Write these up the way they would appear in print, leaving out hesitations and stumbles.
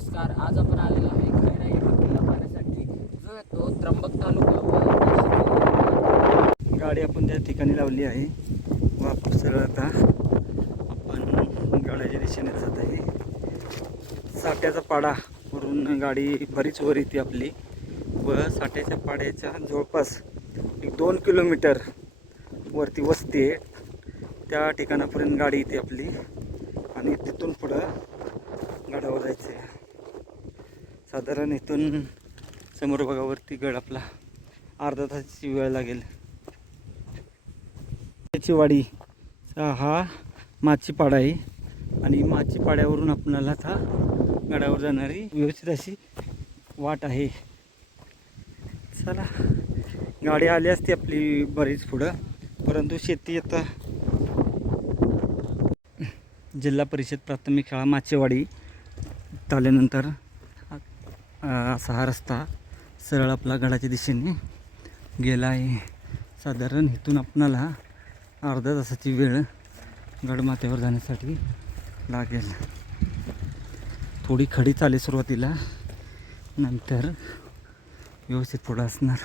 नमस्कार. आज आपण आलेलो आहे खैराई हा किल्ला पाहण्यासाठी, जो येतो त्र्यंबक तालुका व गाडी आपण त्या ठिकाणी लावली आहे. वापस सरळ आता आपण गाड्याच्या दिशेने जात आहे. साठ्याचा पाडा वरून गाडी बरीच वर येते आपली व साठ्याच्या पाड्याच्या जवळपास 1-2 किलोमीटर वरती वस्ती आहे. त्या ठिकाणापर्यंत गाडी येते आपली आणि तिथून पुढं गडावर जायचं आहे. साधारण इथून समोर बघावरती गड आपला अर्धा तासाची वेळ लागेल. त्याची वाडी हा माचीपाडा आहे आणि माचीपाड्यावरून आपल्याला आता गडावर जाणारी व्यवस्थित अशी वाट आहे. चला, गाडी आली असती आपली बरीच पुढं, परंतु शेती आता जिल्हा परिषद प्राथमिक शाळा माचेवाडी आल्यानंतर असा हा रस्ता सरळ आपला गडाच्या दिशेने गेला आहे. साधारण इथून आपणाला अर्धा तासाची वेळ गडमाथ्यावर जाण्यासाठी लागेल. थोडी खडी चाले सुरुवातीला, नंतर व्यवस्थित पुढं असणार.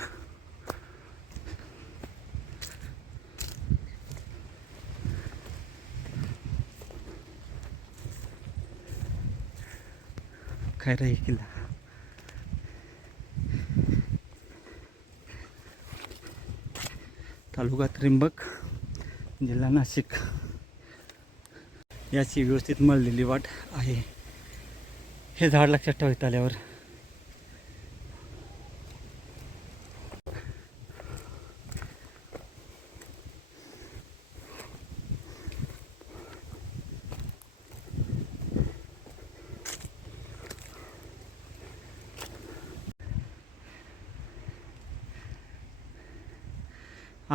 खैराई किल्ला तालुका त्र्यंबक, जिल्हा नाशिक याची व्यवस्थित मळलेली वाट आहे. हे झाड लक्षात ठेवायचं आल्यावर.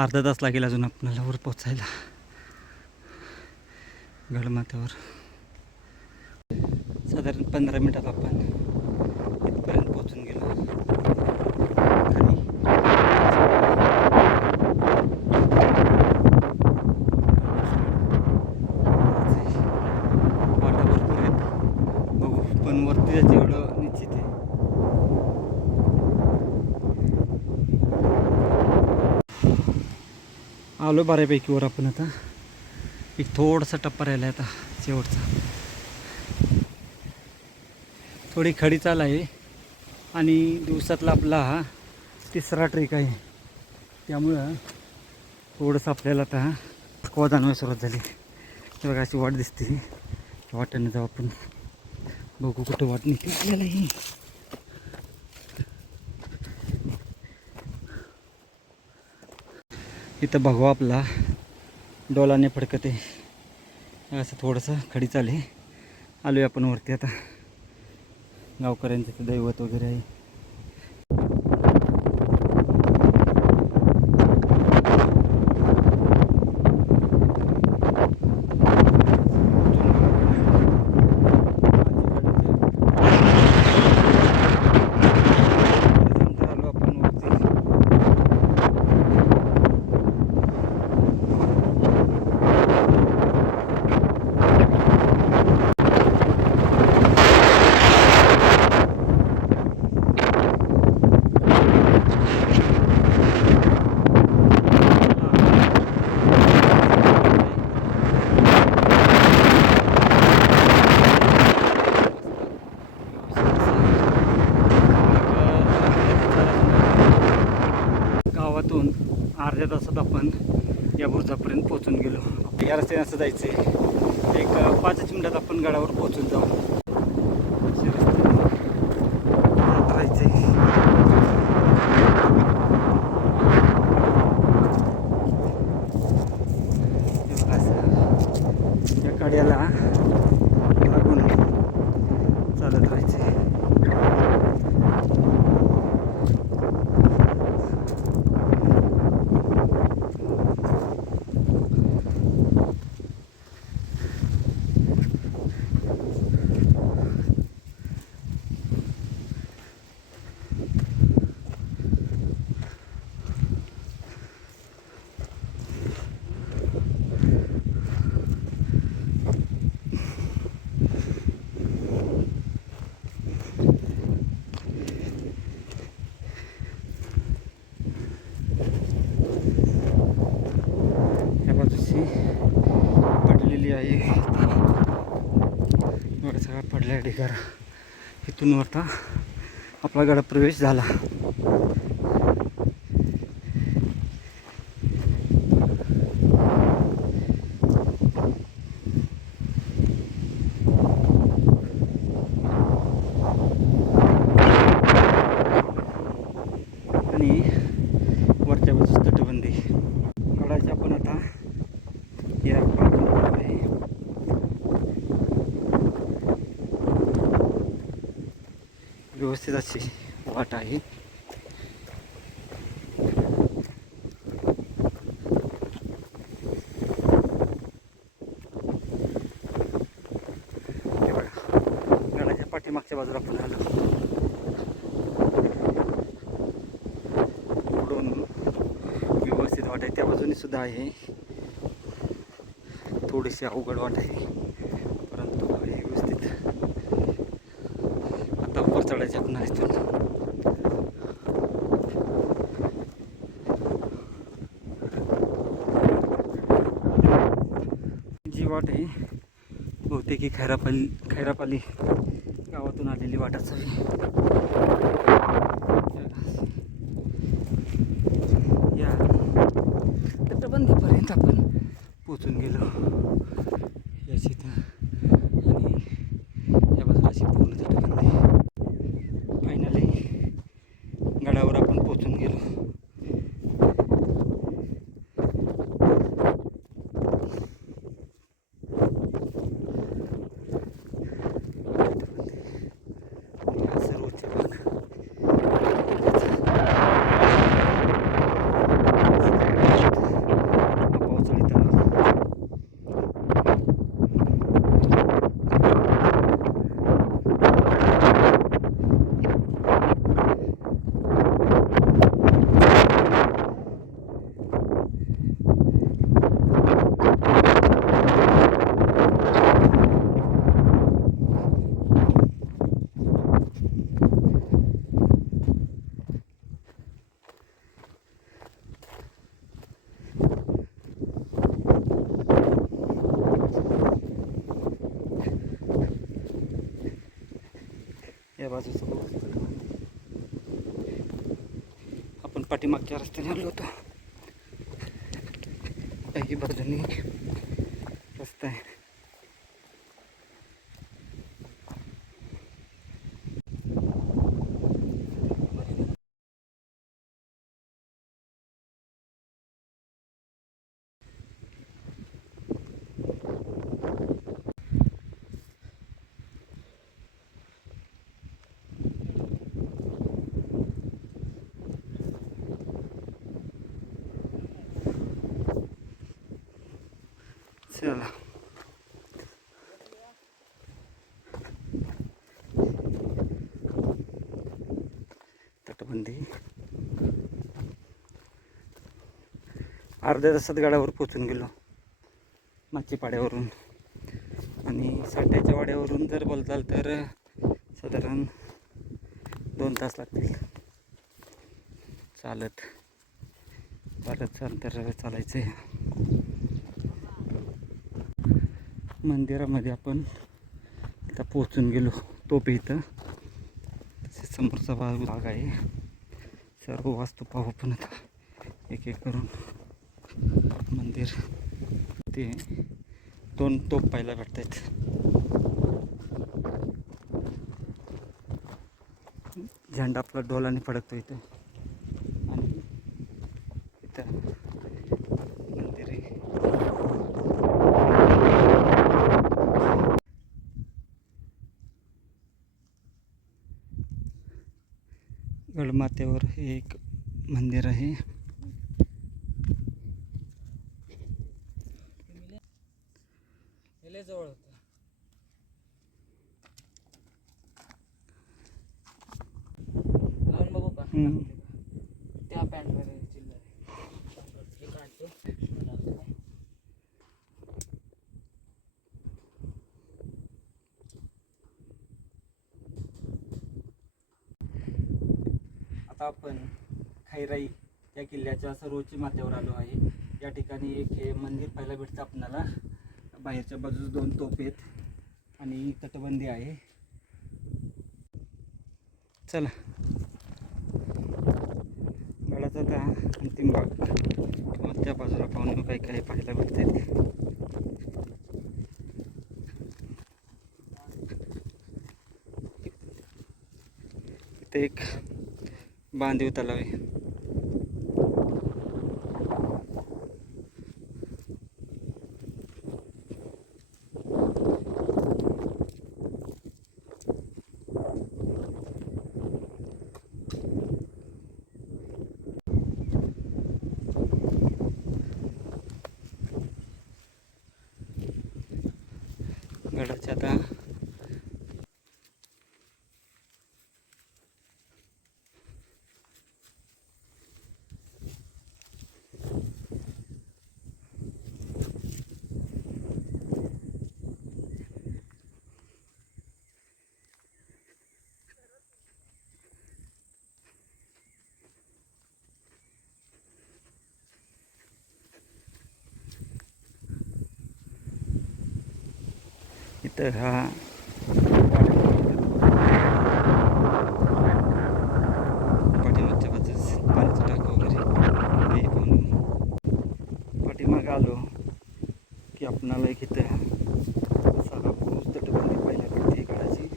अर्धा तास लागेल अजून आपल्याला वर पोचायला गडमाथ्यावर. साधारण 15 मिनिटात आपण इथपर्यंत पोचून गेलो. वाटा भरपूर आहेत, बघू, पण वरती जायचं एवढं निश्चित आहे. आलो बऱ्यापैकी वर आपण. आता एक थोडासा टप्पा राहिला आहे आता शेवटचा. थोडी खडी चाल आहे आणि दिवसातला आपला हा तिसरा ट्रेक आहे, त्यामुळं थोडंसं आपल्याला आता थकवा जाणवायला सुरुवात झाली. बघा अशी वाट दिसते, वाटेने जाऊ आपण, बघू कुठं वाट निघते आपल्याला. ही इथं भगवा आपला डोलाने फडकते, असं थोडंसं खडी चाले. आलो आहे आपण वरती. आता गावकऱ्यांचं ते दैवत वगैरे आहे. अर्ध्या तासात आपण या बुरुजापर्यंत पोहोचून गेलो. या रस्त्याने असं जायचं आहे. एक 5 मिनिटात आपण गडावर पोहोचून जाऊ. राहायचं या कड्याला लागून चालत राहायचं. आहे एवढा सगळा पडला ढिगारा. इथून आता आपला गड प्रवेश झाला. आणि वरच्या बाजूस तटबंदी. गडाच्या आपण आता या बाजूला आहे. व्यवस्थित अशी वाट आहे. हे बघा, गडाच्या पाठीमागच्या बाजूला आपण आलो. पुढून व्यवस्थित वाट आहे. त्या बाजूने सुद्धा आहे. थोडीशी अवघड वाट आहे परंतु व्यवस्थित. आता वर चढायचे आपण इथून. जी वाट आहे बहुतेक ही खैरापाली गावातून आलेली वाट असावी. या तटबंदीपर्यंत आपण पोचून गेलो. याची आणि या बाजूला अशी पूर्ण तटबंदी. फायनली गडावर आपण पोचून गेलो. सर्वोच्च भाग पावसाळी तलाव. या बाजूचं आपण पाठीमागच्या रस्त्याने आलो होतो. काही बाजूने रस्ता आहे. चला तटबंदी. अर्ध्या तासात गडावर पोचून गेलो माचीपाड्यावरून. आणि साठ्याच्या वाड्यावरून जर बोलताल तर साधारण 2 तास लागतील चालत. बरंच अंतर चालायचं आहे. मंदिरामध्ये आपण आता पोचून गेलो. तोप इथं तसेच समोरचा भाग आहे. सर्व वास्तू पाहू आपण आता एक एक करून. मंदिर ते 2 तोप पाहायला भेटतात. झेंडा आपला डोलाने फडकतो इथं. आणि इथं मंदिर आहे. गडमाथ्यावर हे एक मंदिर आहे. जवळ होतं. लावून बघू का त्या पॅन्टमध्ये चिल्लर काढतो. आता आपण खैराई या किल्ल्याच्या सर्वोच्च माथ्यावर आलो आहे. या ठिकाणी एक हे मंदिर पाहायला भेटतं आपल्याला. बाहेरच्या बाजूस 2 तोफ आहेत आणि तटबंदी आहे. चला गडाचा आता अंतिम भाग किंवा त्या बाजूला पाहून काही काही पाहायला भेटते. इथे एक बांधीव तलाव आहे. गडाच्या आता इथं हा पाठीमागच्या बाजूस पाण्याचा टाका वगैरे हे पाहून पाठीमाग आलो की आपणाला एक इथं असा हा बुरुज तटबंदी पाहायला भेटते गडाची.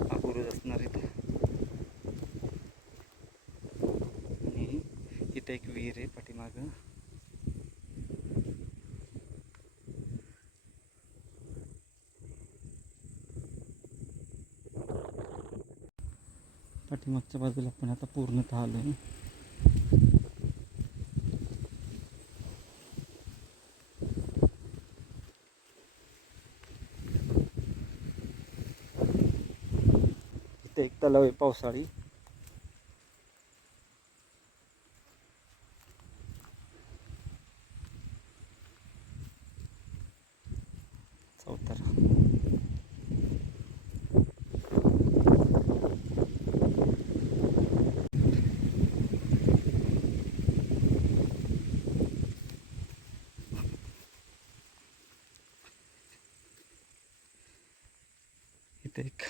हा बुरुज असणार इथं आणि इथं एक विहीर आहे पाठीमाग. पाठीमागच्या बाजूला आपण आता पूर्णतः आलो आहे. इथे एक तलाव आहे पावसाळी. चौतारा इथे एक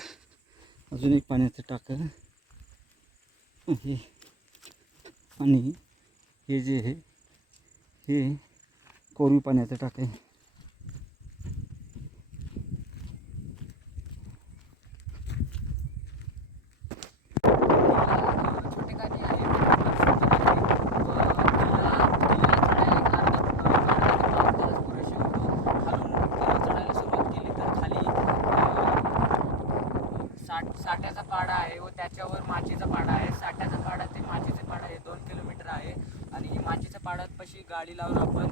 अजून एक पाण्याचं टाकं आहे आणि हे जे आहे हे कोरवी पाण्याचं टाकं आहे. छोटेखानी आहे. पुरेशी खालून चढायला सुरुवात केली तर खाली साठ्याचा पाडा आहे व त्याच्यावर माचीचा पाडा आहे. साठ्याचा पाडा ते माचीचे पाडा हे 2 किलोमीटर आहे आणि माचीच्या पाड्यात पशी गाडी लावून आपण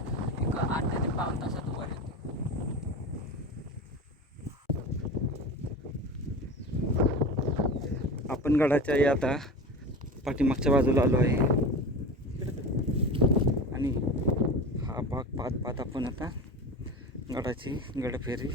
एक 8 ते 5 तासात वर येतो. आपण गडाच्या या आता पाठीमागच्या बाजूला आलो आहे आणि हा भाग पाहत पाहत आपण आता गडाची गडफेरी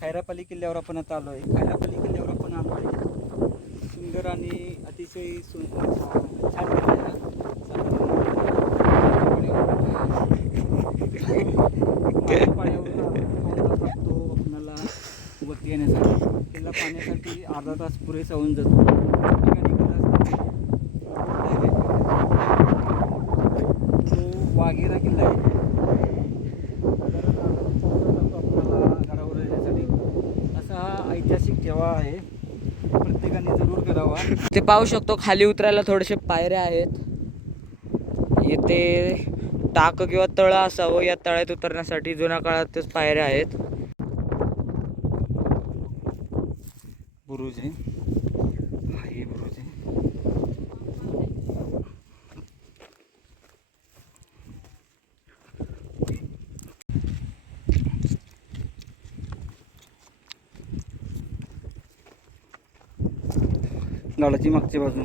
खैरापल्ली किल्ल्यावर आपण आता आलो आहे. खैरापल्ली किल्ल्यावर आपण आलो आहे. सुंदर आणि अतिशय छान किल्ला आहे तो आपल्याला वरती येण्यासाठी किल्ला पाहण्यासाठी अर्धा तास पुरेसा होऊन जातो. तो वाघेरा किल्ला आहे. ऐतिहासिक ठेवा आहे, प्रत्येकाने जरूर करावा. ते पाहू शकतो खाली उतरायला थोडेसे पायऱ्या आहेत. येथे टाक किंवा तळ असावं, या तळ्यात उतरण्यासाठी जुन्या काळातच पायऱ्या आहेत. बुरुज आहे, हा हे बुरुज आहे. गडाची मागची बाजू.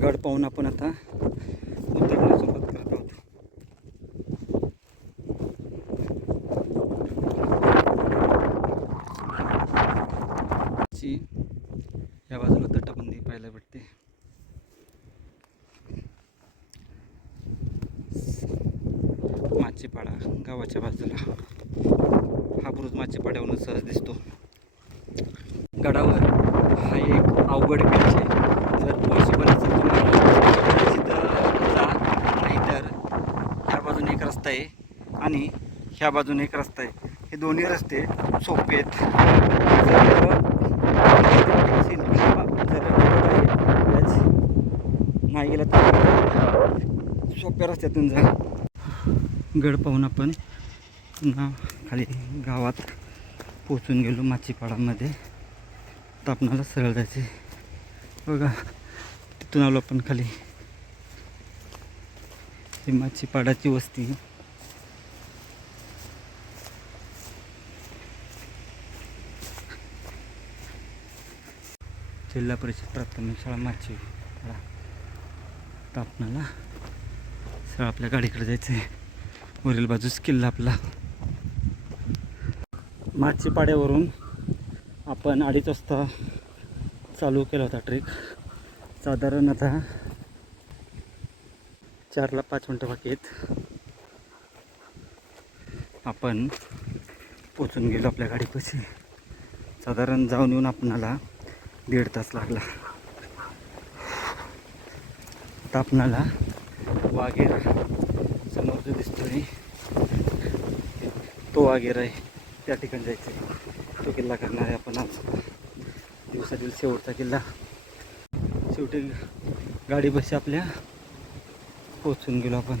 गड पाहून आपण आता उतरण्यास सुरुवात करत आहोत. या बाजूला तटबंदी पाहायला भेटते. माचीपाडा गावाच्या बाजूला हा बुरुज माचीपाड्यावरून सहज दिसतो. गडावर हा एक अवघड पॅच आहे. जर पॉसिबल असेल तुम्हाला तिथं जा, नाहीतर ह्या बाजूने एक रस्ता आहे आणि ह्या बाजूने एक रस्ता आहे. हे दोन्ही रस्ते सोपे आहेत. नाही गेला तर सोप्या रस्त्यातून जा. गड पाहून आपण पुन्हा खाली गावात पोचून गेलो माचीपाडामध्ये. तर आपणाला सरळ जायचे बघा. तिथून आलो आपण खाली. ही माचीपाडाची वस्ती. जिल्हा परिषद प्राथमिक शाळा माचीपाडा. तर आपणाला सरळ आपल्या गाडीकडे जायचं आहे. वरील बाजूस किल्ला आपला. माचीपाड्यावरून आपण 2:30 वाजता चालू केला होता ट्रेक. साधारण आता 4ला 5 मिनटं बाकी आहेत. आपण पोचून गेलो आपल्या गाडीपाशी. साधारण जाऊन येऊन आपणाला 1.5 तास लागला. आता आपणाला वाघेरा समोर जो दिसतोय तो वाघेरा आहे. त्या ठिकाणी जायचं आहे. तो किल्ला करणार आहे आपण आज. दिवसातील शेवटचा किल्ला. शेवटी गाडी बशी आपल्या पोचून गेलो आपण.